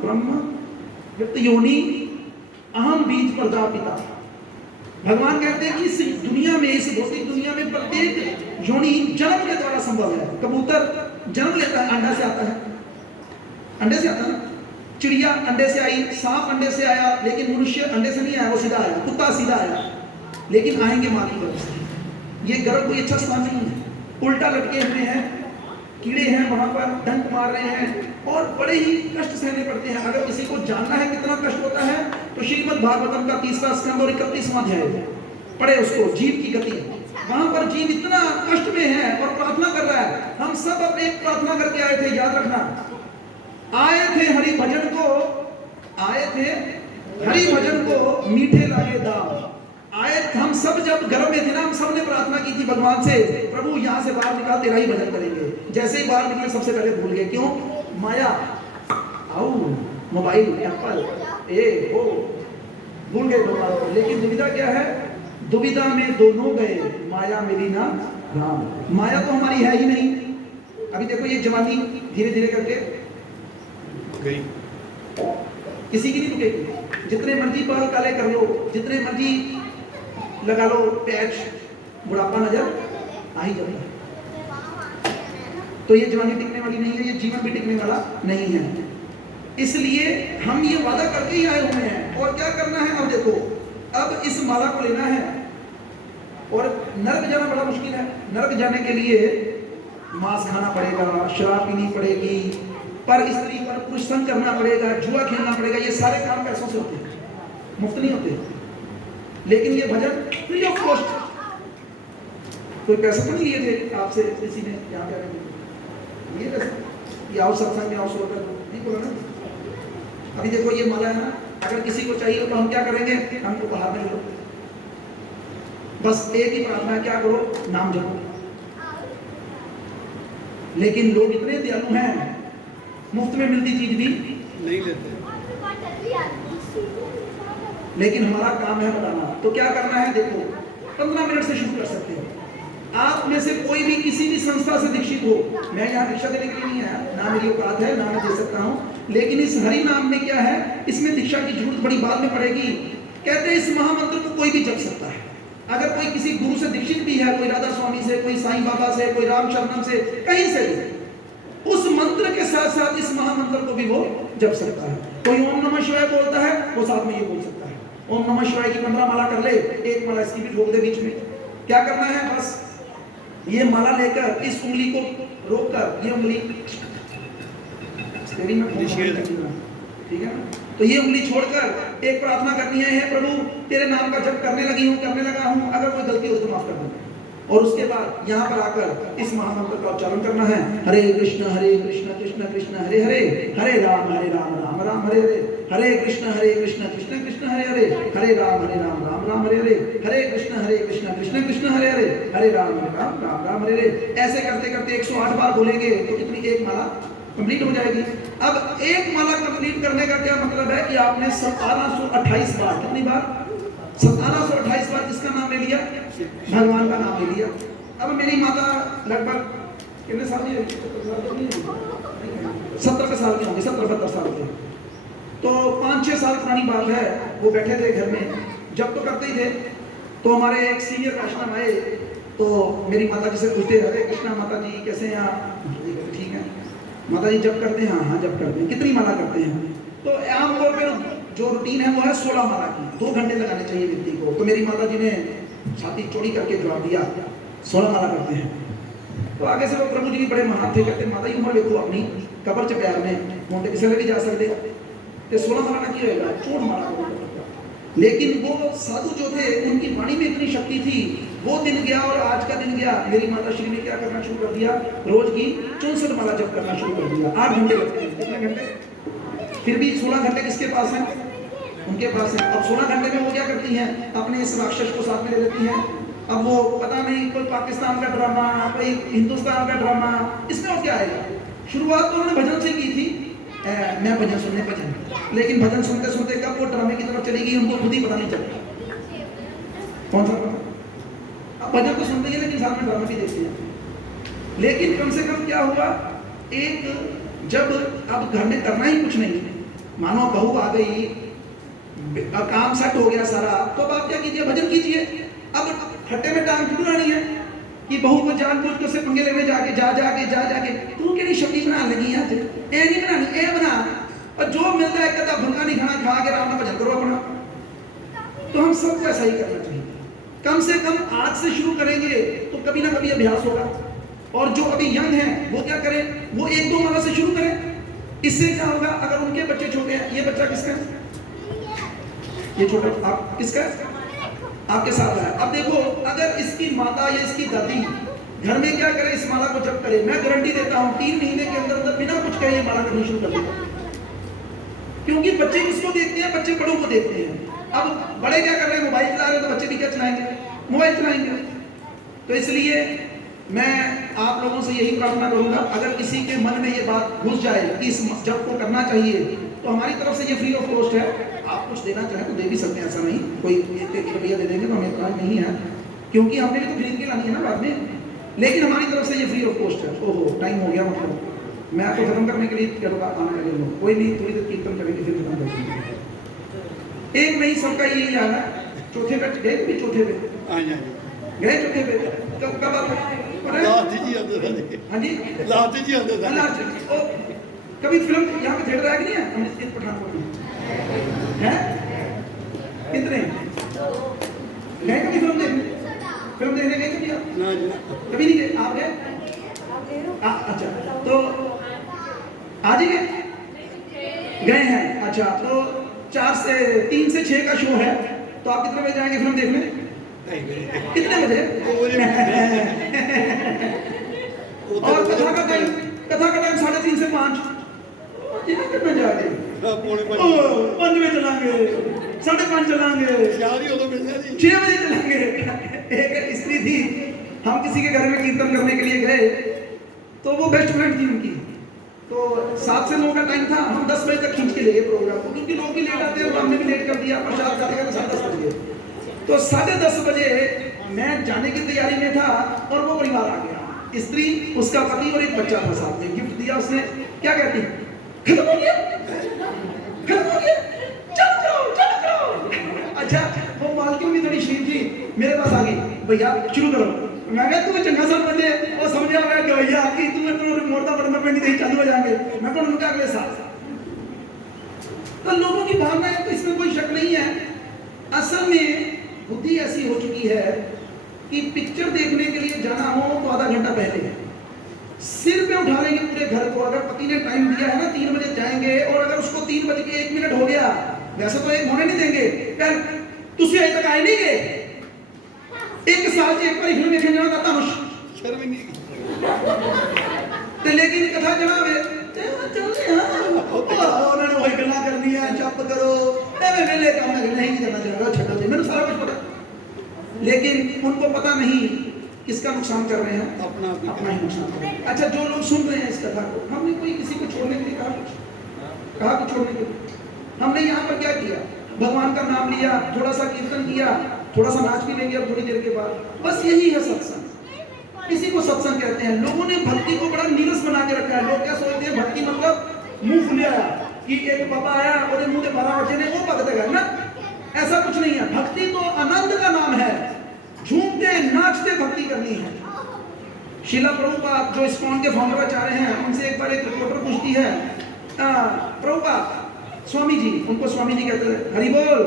ब्रह्म वित्त योनि अहम बीज प्रजापिता। भगवान कहते हैं कि इस दुनिया में, इस भौतिक दुनिया में प्रत्येक योनि जन्म के द्वारा संभव है। कबूतर जन्म लेता है, अंडा से आता है, अंडे से आता है, चिड़िया अंडे से आई, सांप अंडे से आया, लेकिन मनुष्य अंडे से नहीं आया, वो सीधा आया, कुत्ता सीधा आया, लेकिन आएंगे माँ की गर्भ से। ये गर्भ कोई अच्छा स्थान नहीं है, उल्टा लटके हुए हैं, कीड़े हैं वहां पर, डंक मार रहे हैं और बड़े ही कष्ट सहने पड़ते हैं। अगर किसी को जानना है कितना कष्ट होता है तो श्रीमद् भागवतम का 3रा स्कंद और 31वां अध्याय पढ़े उसको, जीव की गति। वहां पर जीव इतना कष्ट में है और प्रार्थना कर रहा है। हम सब अपने प्रार्थना करके आए थे, याद रखना, आए थे हरि भजन को, आए थे हरि भजन को मीठे लागे दाम। आए हम सब जब गर्भ में थे ना, हम सब ने प्रार्थना की थी भगवान से, प्रभु यहाँ से बाहर निकाल, तेरा ही भजन करेंगे। जैसे ही बाहर निकले सबसे पहले भूल गए, क्यों? माया, आओ मोबाइल, एप्पल, ए वो भूल गए भगवान। लेकिन दुविधा क्या है, दुविधा में दोनों गए, माया मिली ना राम। माया तो हमारी है ही नहीं। अभी देखो ये जवानी धीरे धीरे करके गई, किसी की नहीं रुकेगी। जितने मर्जी बाल काले कर लो, जितने मर्जी लगा लो पैच, बुढ़ापा नजर आ ही जाता है। तो ये जवानी टिकने वाली नहीं है, ये जीवन भी टिकने वाला नहीं है। इसलिए हम ये वादा करके ही आए हुए हैं। और क्या करना है, अब देखो, अब इस माला को लेना है और नरक जाना बड़ा मुश्किल है। नरक जाने के लिए मांस खाना पड़ेगा, शराब पीनी पड़ेगी, पर स्त्री पर पुरुष संग करना पड़ेगा, जुआ खेलना पड़ेगा। ये सारे काम पैसों से होते हैं, मुफ्त नहीं होते। लेकिन ये भजन फ्री ऑफ कॉस्ट, कोई पैसा तो नहीं लिए थे आपसे किसी ने यहाँ पे आने ये पैसे, ये आओ सत्संग में आओ, 100 रुपये नहीं बोला ना। अभी देखो ये माला है ना, अगर किसी को चाहिए तो हम क्या करेंगे, हमको बाहर में लो, बस एक ही प्रार्थना है, क्या करो, नाम जपो। लेकिन लोग इतने दयालु हैं, मुफ्त में मिलती चीज भी नहीं लेते। लेकिन हमारा काम है बताना। तो क्या करना है, देखो 15 मिनट से शुरू कर सकते हैं। आप में से कोई भी किसी भी संस्था से दीक्षित हो, मैं यहाँ दीक्षा देने के लिए नहीं आया, ना मेरी औकात है, ना मैं दे सकता हूँ, लेकिन इस हरि नाम में क्या है, इसमें दीक्षा की जरूरत बड़ी बाद में पड़ेगी। कहते हैं इस महामंत्र को कोई भी जप सकता है। अगर कोई किसी गुरु से दीक्षित भी है, कोई राधा स्वामी से, कोई साईं बाबा से, कोई राम शरणम से, कहीं से भी, उस मंत्र के साथ साथ इस महामंत्र को भी वो जप सकता है। कोई ओम नमः शिवाय बोलता है, वो साथ में ये बोल सकता है, ओम नमः शिवाय की 15 माला कर ले, एक माला इसकी भी ठोक दे बीच में। क्या करना है, बस ये माला लेकर इस उंगली को रोककर, ये उंगली तेरी मैं फोन निषेध है। करूंगा, ठीक है ना। तो ये उंगली छोड़कर एक प्रार्थना करनी है, हे प्रभु तेरे नाम का जप करने लगा हूँ, अगर कोई गलती हो तो माफ कर दो। और उसके बाद यहाँ पर आकर इस महामंत्र का उच्चारण करना है, हरे कृष्ण कृष्ण कृष्ण हरे हरे, हरे राम राम राम हरे हरे, हरे कृष्ण कृष्ण कृष्ण हरे हरे, हरे राम राम राम हरे हरे, हरे कृष्ण कृष्ण कृष्ण हरे हरे, हरे राम राम हरे हरे। ऐसे करते करते 108 बार बोलेंगे तो कितनी, एक माला कंप्लीट हो जाएगी। अब एक माला कंप्लीट करने का क्या मतलब है कि आपने 1728 बार, कितनी बार, 1728 बार किसका नाम ले लिया, भगवान का नाम ले लिया। अब मेरी माता लगभग कितने साल की, 70 साल की होंगी, 70-72 साल के। तो 5-6 साल पुरानी बात है, वो बैठे थे घर में, जब तो करते ही थे। तो हमारे एक सीनियर वैष्णव आए, तो मेरी माता जी से पूछते, हरे कृष्णा माता जी कैसे हैं आप, ठीक है माता जी, जब करते हैं, हाँ हाँ जब करते हैं, कितनी माला करते हैं। तो आमतौर पर जो रूटीन है वो है 16 माला की, 2 घंटे लगाने चाहिए व्यक्ति को। तो मेरी माता जी ने छाती चौड़ी करके जवाब दिया 16 माला करते हैं। तो आगे से वो प्रभु जी भी बड़े महान थे, कहते माता जी उम्र देखो अपनी, कबर च प्यार में मोटे किसी भी जा सकते, तो 16 माला ना की होगा, 14 माला। लेकिन वो साधु जो थे उनकी वाणी में इतनी शक्ति थी, वो दिन गया और आज का दिन गया, मेरी माता श्री ने क्या करना शुरू कर दिया, रोज की 64 माला जप करना शुरू कर दिया। 8 घंटे लगते हैं, कितने घंटे, फिर भी 16 घंटे किसके पास हैं, उनके पास है। अब 16 घंटे में वो क्या करती हैं, अपने इस राक्षस को साथ में ले लेती हैं। अब वो पता नहीं कोई पाकिस्तान का ड्रामा, कोई हिंदुस्तान का ड्रामा, इसमें और क्या आएगा। शुरुआत तो उन्होंने भजन से की थी, मैं भजन सुनने भजन, लेकिन भजन सुनते सुनते कब वो ड्रामे की तरफ चली गई उनको खुद ही पता नहीं चलता। कौन सा ड्रामा, अब भजन तो सुनते हैं लेकिन साथ में ड्रामा भी देखते हैं। लेकिन कम से कम क्या हुआ, एक जब अब घर में करना ही कुछ नहीं, मानो बहू आ गई, काम सेट हो गया सारा, तो अब आप क्या कीजिए, भजन कीजिए। अब खट्टे में टांग क्यों बनानी है कि बहू को जानबूझ के उससे पंगे लेने जाके जा तू केड़ी शक्ति बना लगी है, ए नहीं बनानी, ए बना, और जो मिलता है कदा भंगा नहीं खाना, खा के आराम भजन करो अपना। तो हम सबको ऐसा ही करना चाहिए, कम से कम आज से शुरू करेंगे तो कभी ना कभी अभ्यास होगा। और जो अभी यंग हैं वो क्या करें, वो 1-2 माला से शुरू करें। इससे क्या होगा, अगर उनके बच्चे छोटे हैं, ये बच्चा किसका है, ये छोटा आप किसका है, आपके साथ है। अब देखो अगर इसकी माता या इसकी दादी घर में क्या करे, इस माला को जप करे, मैं गारंटी देता हूं 3 महीने के अंदर अंदर बिना कुछ कहे ये माला करनी शुरू कर देगा। क्योंकि बच्चे किसको देखते हैं, बच्चे बड़ों को देखते हैं। अब बड़े क्या कर रहे हैं, मोबाइल चला रहे हैं, तो बच्चे भी क्या चलाएंगे, मोबाइल चलाएंगे। तो इसलिए मैं आप लोगों से यही प्रार्थना करूंगा, अगर किसी के मन में ये बात घुस जाए कि इस जप को करना चाहिए, तो हमारी तरफ से ये फ्री ऑफ कॉस्ट है। आप कुछ देना चाहें तो दे भी सकते हैं, ऐसा नहीं कोई 1 रुपया दे देंगे तो हमें इतना नहीं है, क्योंकि हमने भी तो खरीद के लानी है ना बाद में। लेकिन हमारी तरफ से ये फ्री ऑफ कॉस्ट है। ओहो टाइम हो गया, मतलब मैं आपको खत्म करने के लिए क्या होगा, आने लगे लोग, कोई नहीं, थोड़ी देर कीर्तन करेंगे फिर खत्म कर देंगे। एक नहीं, सबका यही हाल है। चौथे पे गए, भी चौथे पे गए, चौथे पे कब आप लास्ट जी आते थे, हाँ जी लास्ट जी आते थे। कभी फिल्म यहाँ पे थिएटर है कि नहीं है, अमृत पठानकोट में है, कितने गए कभी फिल्म देखने गए कभी आप, ना जी कभी नहीं गए, आप गए, अच्छा तो आज ही गए हैं। अच्छा तो 3 से 6 का शो है, तो आप कितने बजे जाएंगे फिल्म देखने, कितने बजे और कथा का टाइम 3:30 से 5 कितना जाएंगे, 5 बजे चलाएंगे, 5:30 चलाएंगे, 6 बजे चलाएंगे। एक स्त्री थी, हम किसी के घर में कीर्तन करने के लिए गए, तो वो बेस्ट फ्रेंड थी उनकी, तो 7 से 9 का टाइम था, हम 10 बजे तक खींच के ले गए प्रोग्राम को, क्योंकि लोग भी लेट आते हैं, हमने भी लेट कर दिया, प्रसाद जाने का 10:30 बज गए। तो 10:30 बजे मैं जाने की तैयारी में था और वो परिवार आ गया, स्त्री, उसका पति और एक बच्चा था साथ में। गिफ्ट दिया उसने, क्या कहती, खत्म हो गया, चलो जाओ। अच्छा वो मालकिन भी थोड़ी शीन थी, मेरे पास आ गई, भैया शुरू करो। मैं कहा तू चंगा सा बंदे और समझा मैं कि भैया कि तू मोड़ता पड़ना पे नहीं चालू हो जाएंगे, मैं कौन उनका अगले साल। तो लोगों की भावना है, तो इसमें कोई शक नहीं है। असल में बुद्धि ऐसी हो चुकी है कि पिक्चर देखने के लिए जाना हो तो आधा घंटा पहले है, सिर पे उठा लेंगे पूरे घर को। अगर पति ने टाइम दिया है ना 3 बजे जाएंगे, और अगर उसको 3:01 हो गया, वैसे तो 1 होने नहीं देंगे, यार तुझे अभी तक आए नहीं गए, 1 साल से एक बार फिल्म देखने जाना था धनुष शर्म ही नहीं ते, लेकिन कथा जनाब चलते उन्होंने वही गल्ला करनी है, चुप करो एवं वेले काम नहीं करना चाहेगा, छड्डो जी, मैंने सारा कुछ पता, लेकिन उनको पता नहीं किसका नुकसान कर रहे हैं, अपना अपना ही नुकसान कर रहे हैं। अच्छा, जो लोग सुन रहे हैं इस कथा को, हमने कोई किसी को छोड़ने के लिए कहा कि छोड़ने के लिए, हमने यहाँ पर क्या किया, भगवान का नाम लिया, थोड़ा सा कीर्तन किया, थोड़ा सा नाच भी लेंगे अब थोड़ी देर के बाद, बस यही है सत्संग। इसी को सत्संग कहते हैं। लोगों ने भक्ति को बड़ा नीरस बना के रखा है। लोग क्या सोचते हैं भक्ति मतलब मुंह फुलिया कि एक बाबा आया और मुंह के 12 बजे ने वो भक्त है ना, ऐसा कुछ नहीं है। भक्ति तो आनंद का नाम है, झूमते नाचते भक्ति करनी है। शीला प्रभुपाद जो इस्कॉन के फाउंडर आचार्य हैं, उनसे एक बार एक रिपोर्टर पूछती है, प्रभुपाद स्वामी जी, उनको स्वामी जी कहते हैं, हरि बोल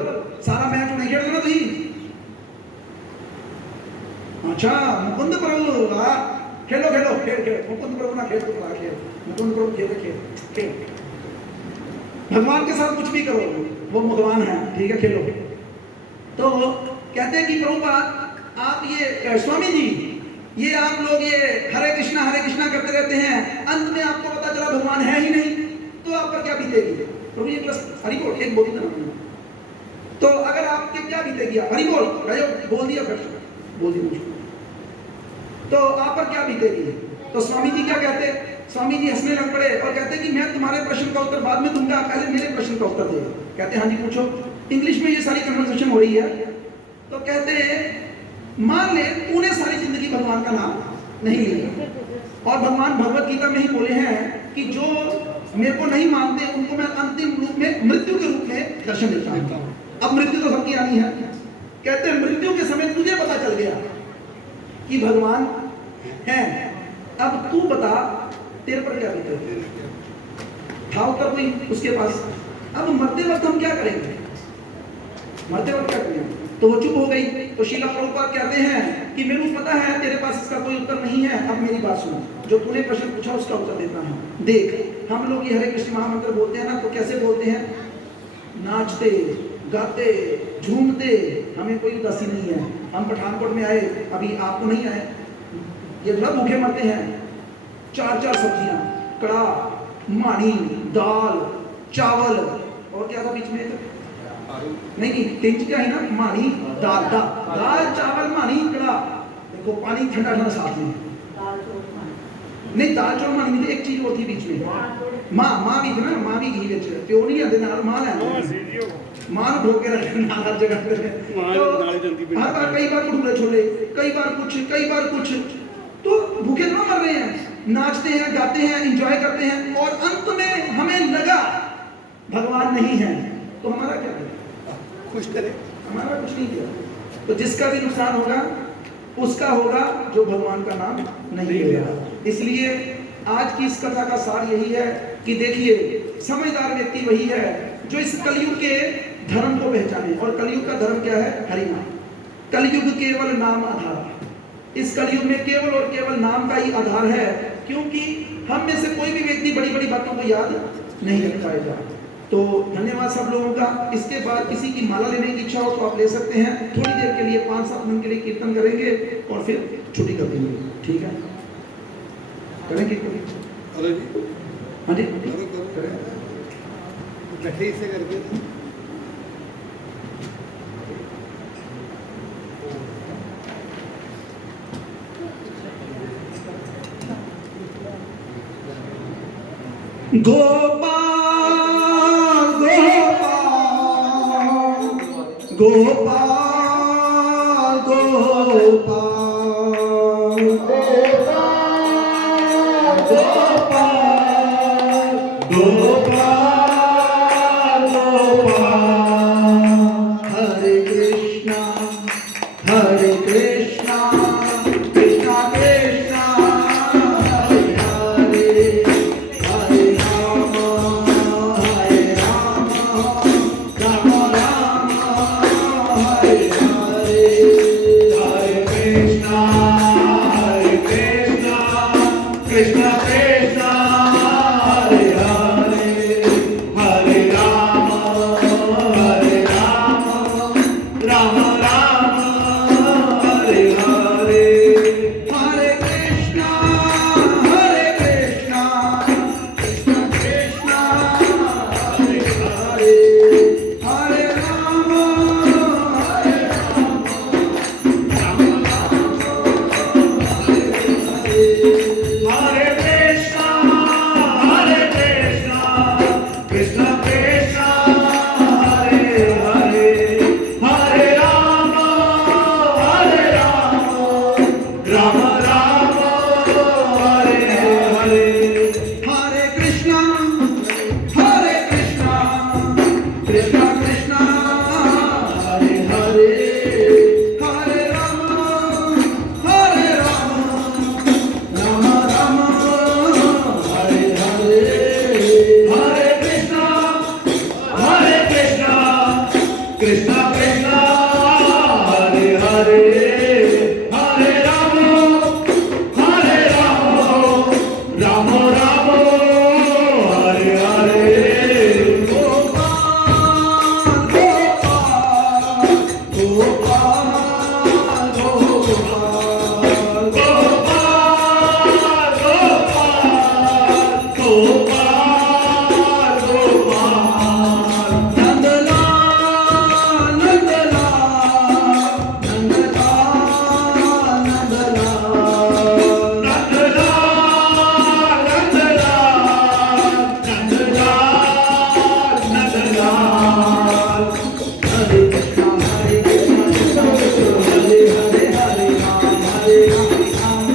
सारा मैच नहीं खेल ना तुम, अच्छा मुकुंद प्रभु खेलो खेलो खेल खेल, मुकुंद प्रभु ना खेल तो खेल, मुकुंद प्रभु खेल खेल खेल, भगवान के साथ कुछ भी करो, वो भगवान है, ठीक है खेलो। तो कहते हैं कि प्रभुपाद आप ये स्वामी जी, ये आप लोग ये हरे कृष्णा करते रहते हैं, अंत में आपको पता चला भगवान है ही नहीं, तो आप पर क्या बीतेगी? प्रभु ये प्लस हरि बोल एक बोली ना, तो अगर आपके क्या बीतेगी, हरि बोल बोल दिया, बोल दिया, तो आप पर क्या बीतेगी? तो स्वामी जी क्या कहते, स्वामी जी हंसने लग पड़े और कहते कि मैं तुम्हारे प्रश्न का उत्तर बाद में दूंगा, पहले मेरे प्रश्न का उत्तर दे। कहते हाँ जी पूछो। इंग्लिश में ये सारी कन्वर्सेशन हो रही है। तो कहते हैं मान ले तूने सारी जिंदगी भगवान का नाम नहीं लिया, और भगवान भगवत गीता में ही बोले हैं कि जो मेरे को नहीं मानते उनको मैं अंतिम रूप में मृत्यु के रूप में दर्शन देता हूँ। अब मृत्यु तो सबकी आनी है। कहते हैं मृत्यु के समय तुझे पता चल गया कि भगवान है, अब तू बता तेरे पर क्या बीते, था उत्तर कोई उसके पास। अब मरते वक्त हम क्या करेंगे, मरते वक्त क्या करेंगे? तो वो चुप हो गई। तो शीला प्रभुपाद कहते हैं कि मेरे को पता है तेरे पास इसका कोई उत्तर नहीं है, अब मेरी बात सुन, जो तूने प्रश्न पूछा उसका उत्तर देता है। देख हम लोग ये हरे कृष्ण महामंत्र बोलते हैं ना, तो कैसे बोलते हैं, नाचते गाते झूमते, हमें कोई उदासी नहीं है। हम पठानकोट में आए, अभी आपको नहीं आए, ये थोड़ा भूखे मरते हैं, 4 सब्जियां, कड़ा मानी दाल चावल और क्या था बीच में, नहीं 3 चीजें है ना, मानी दाल दाल चावल मानी कड़ा, देखो पानी ठंडा ठंडा साथ में, नहीं दाल चौल मानी में एक चीज होती बीच में, माँ भी थी ना, माँ भी घी बेच प्यो नहीं आते ना, माँ है मां ढोके रखे हर जगह पे, तो हर बार कई बार भटूरे छोले, कई बार कुछ, तो भूखे तो मर रहे हैं, नाचते हैं गाते हैं एंजॉय करते हैं, और अंत में हमें लगा भगवान नहीं है, तो हमारा क्या करे, खुश करे, हमारा कुछ नहीं किया। तो जिसका भी नुकसान होगा उसका होगा जो भगवान का नाम नहीं लेगा। इसलिए आज की इस कथा का सार यही है कि देखिए समझदार व्यक्ति वही है जो इस कलयुग के धर्म को पहचाने, और कलयुग का धर्म क्या है, हरि नाम। कलयुग केवल नाम आधार, इस कलयुग में केवल और केवल नाम का ही आधार है, क्योंकि हम में से कोई भी व्यक्ति बड़ी बड़ी बातों को याद नहीं रख पाएगा। तो धन्यवाद सब लोगों का। इसके बाद किसी की माला लेने की इच्छा हो तो आप ले सकते हैं, थोड़ी देर के लिए 5-7 मिनट के लिए कीर्तन करेंगे और फिर छुट्टी कर देंगे, ठीक है? करेंगे अरे जी हाँ जी करें इकट्ठे से करके गोपाल गोपाल गोपाल गोपाल गोपाल हरे कृष्णा कृष्णा कृष्णा हरे हरे हरे राम राम राम हरे हरे हरे कृष्णा कृष्णा कृष्णा कृष्णा हरे हरे हरे राम राम राम हरे हरे हरे कृष्णा कृष्णा कृष्णा हरे हरे हरे राम राम राम हरे हरे गोपाल गोपाल गोपाल गोपाल गोपाल गोपाल नंदलाल नंदलाल नंदलाल नंदलाल हरे कृष्णा कृष्णा हरे हरे हरे राम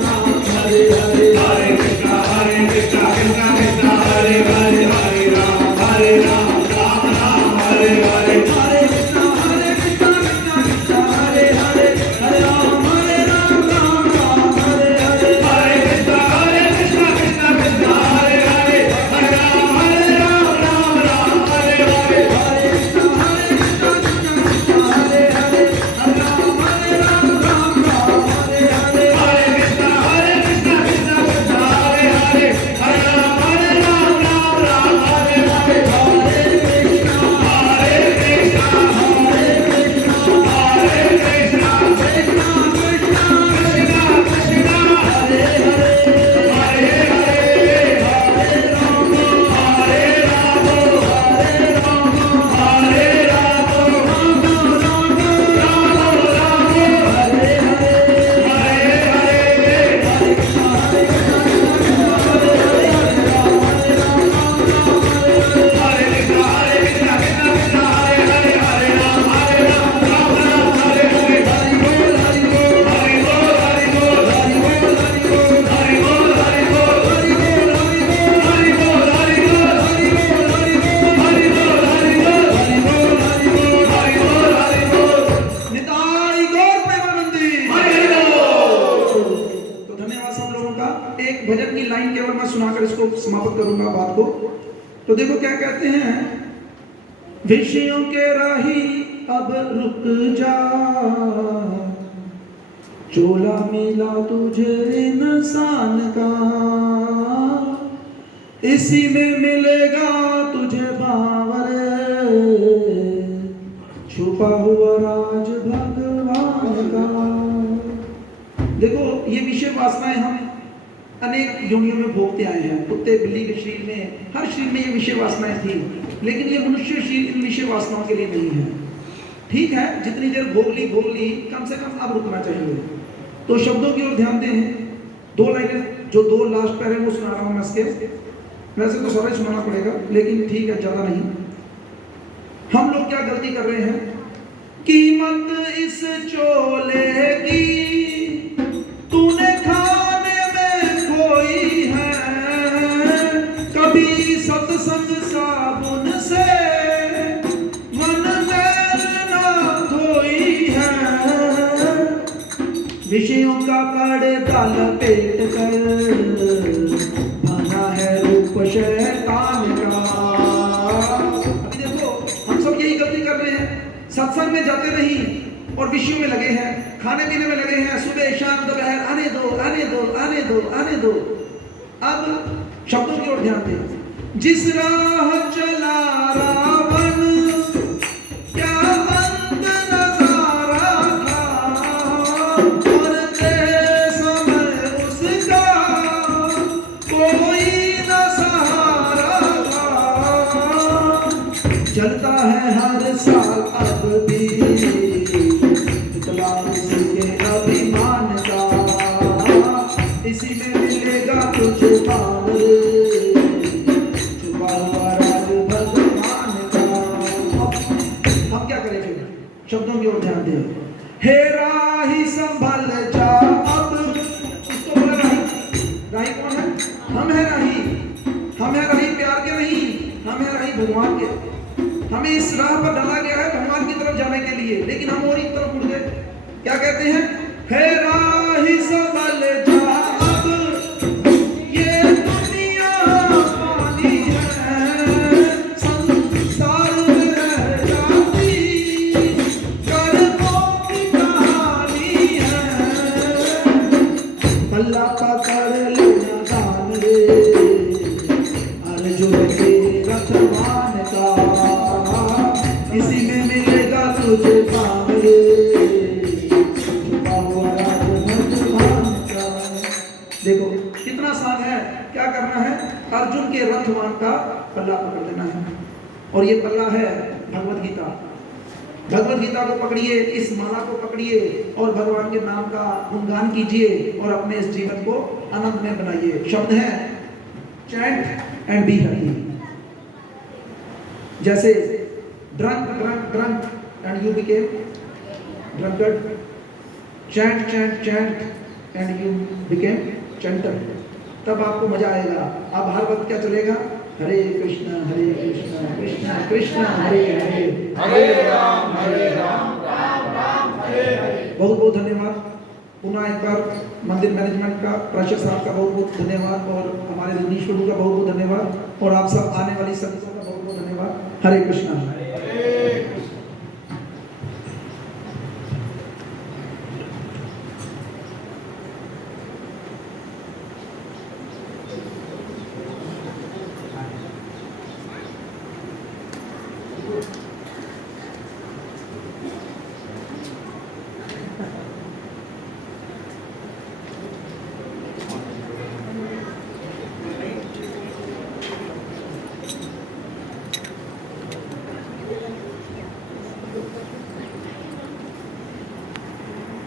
हरे हरे हरे कृष्णा कृष्णा कृष्णा कृष्णा हरे हरे हरे राम राम राम हरे हरे हरे कृष्णा कृष्णा कृष्णा हरे हरे हरे राम राम हरे हरे हरे कृष्णा कृष्णा कृष्णा हरे हरे हरे राम राम हरे हरे हरे कृष्णा कृष्णा कृष्णा हरे हरे हरे राम राम हरे हरे हरे कृष्णा कृष्णा कृष्णा हरे हरे हरे राम राम हरे हरे हरे कृष्णा हरे कृष्णा हरे कृष्णा हरे कृष्णा कृष्णा कृष्णा कृष्णा कृष्णा हरे हरे हरे हरे हरे राम हरे राम हरे राम राम राम हरे हरे हरे हरे हरे कृष्णा हरे तो धन्यवाद सब लोगों का। एक भजन की लाइन केवल मैं सुनाकर इसको समाप्त करूंगा बात को। तो देखो क्या कहते हैं, विषयों के राही अब रुक जा, चोला मिला तुझे इंसान का, इसी में मिलेगा तुझे पावर, छुपा हुआ राज भगवान का। देखो ये विषय वासनाएं हम अनेक योनियों में भोगते आए हैं। कुत्ते बिल्ली के शरीर में, हर शरीर में ये विषय वासनाएं थी, लेकिन ये मनुष्य शरीर इन विषय वासनाओं के लिए नहीं है। ठीक है, जितनी देर भोग ली कम से कम अब रुकना चाहिए। तो शब्दों की ओर ध्यान दें। दो लाइनें जो दो लास्ट पैर है वो सुना रहा हूं मैं इसके। वैसे तो सारा सुनाना पड़ेगा, लेकिन ठीक है, ज्यादा नहीं। हम लोग क्या गलती कर रहे हैं, कीमत इस चोले की तूने खाने में खोई है, कभी सत्संग साबुन से मन मैल ना धोई है, विषयों का पर्दा लपेट कर बना है रूप शैतान का। अभी देखो हम सब यही गलती कर रहे हैं, सत्संग में जाते नहीं और विषयों में लगे हैं, खाने पीने में लगे हैं, सुबह शाम दोपहर आने दो आने दो आने दो आने दो। अब शब्दों की ओर ध्यान दें। जिस राह चला रावण क्या अंत नजारा था, मरते समय उसका कोई न सहारा था, चलता है हर साल अब भी अभिमान का, इसी में मिलेगा तुझे पावर, छुपा हुआ राज भगवान का। अब हम क्या करें फिर, शब्दों की ओर ध्यान दें। हे राही संभल जा अब, इसको बोला राही। राही कौन है? हम है राही, हम है राही प्यार के नहीं, हम है राही भगवान के। हमें इस राह पर डाला गया है भगवान की तरफ जाने के लिए, लेकिन हम और एक तरफ उड़ गए। क्या कहते हैं? है राही संभल जा अब, ये दुनिया पानी है, संसार में रह जाती कर्मों की कहानी है। पल्ला पकड़ लेना दान रे, अर्जुन के रथवान का, इसी में मिलेगा तुझे काम रे, छुपा हुआ राजमर्दवान का। देखो कितना आसान है, क्या करना है? अर्जुन के रथवान का पल्ला पकड़ लेना है, और ये पल्ला है भगवत गीता। भगवत गीता को पकड़िए, इस माला को पकड़िए और भगवान के नाम का गुणगान कीजिए और अपने इस जीवन को आनंद में बनाइए। शब्द है चैंट एंड बी हैप्पी। जैसे drunk drunk drunk and you became drunkard, chant chant chant and you became chanter. तब आपको मजा आएगा। अब हर वक्त क्या चलेगा? हरे कृष्णा कृष्णा कृष्णा हरे हरे, हरे राम राम राम हरे हरे। बहुत बहुत धन्यवाद। पुनः एक बार मंदिर मैनेजमेंट का, प्राचार्य साहब का बहुत बहुत धन्यवाद, और हमारे रजनीश प्रभु का बहुत बहुत धन्यवाद, और आप सब आने वाली संगतों का बहुत बहुत धन्यवाद। हरे कृष्णा।